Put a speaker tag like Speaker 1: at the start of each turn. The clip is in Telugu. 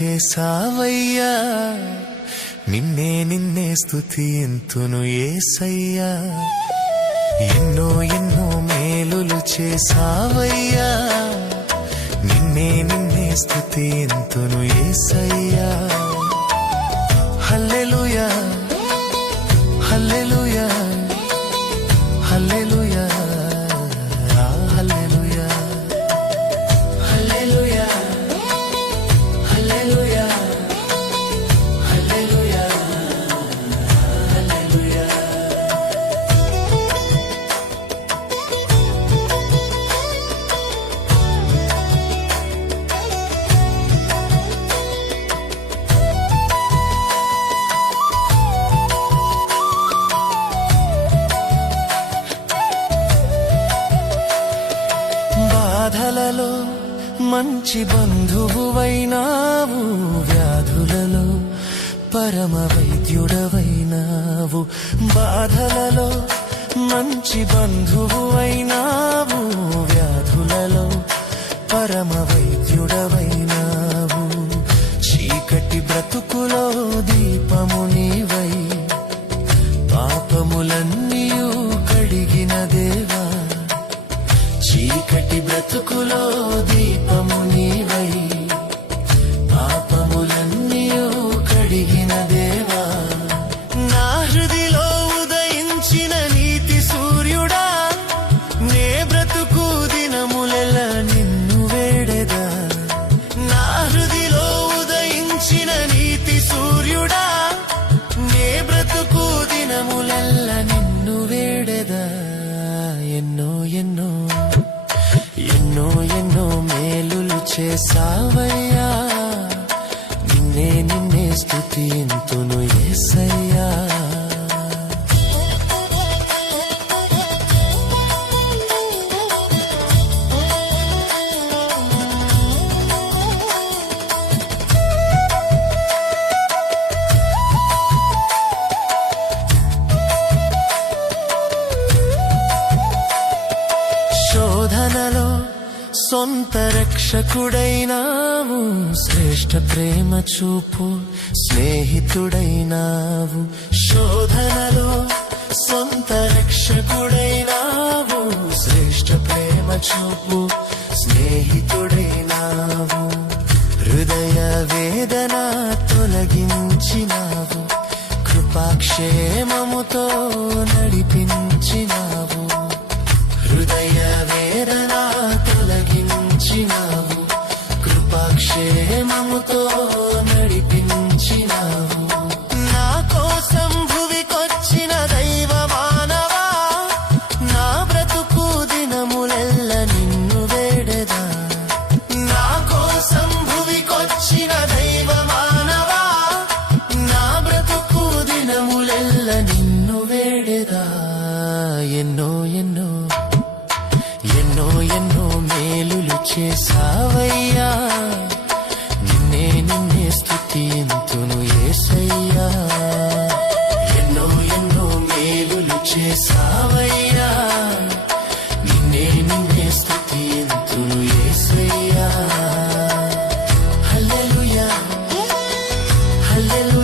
Speaker 1: చేసావయ్యా నిన్నే నిన్నే స్థుతి ఎంతును ఏసయ్యా? ఎన్నో ఎన్నో మేలులు చేసావయ్యా నిన్నే నిన్నే స్థుతి ఎంతును ఏసయ్యా? హల్లెలుయా హల్లెలు మంచి బంధువువైనావు వ్యాధులలో పరమ వైద్యుడవైనావు బాధలలో మంచి బంధువువైనావు. చేసావయ్యా నిన్నే నిన్నే స్థుతి ఎంతును సొంత రక్షకుడైనావు శ్రేష్ఠ ప్రేమ చూపు స్నేహితుడైనావు. శోధనలో సొంత రక్షకుడైనావు శ్రేష్ఠ ప్రేమ చూపు స్నేహితుడైనావు. హృదయ వేదన తొలగించినావు కృపాక్షేమముతో నడి చేసావయ్యా నిన్నే నిన్నే స్థుతి ఎంతును ఏసయ్యా. ఎన్నో ఎన్నో మేలులు చేసావయ్యా నిన్నే నిన్నే స్థుతి ఎంతును ఏసయ్యా. హల్లెలూయా హల్లెలూయా.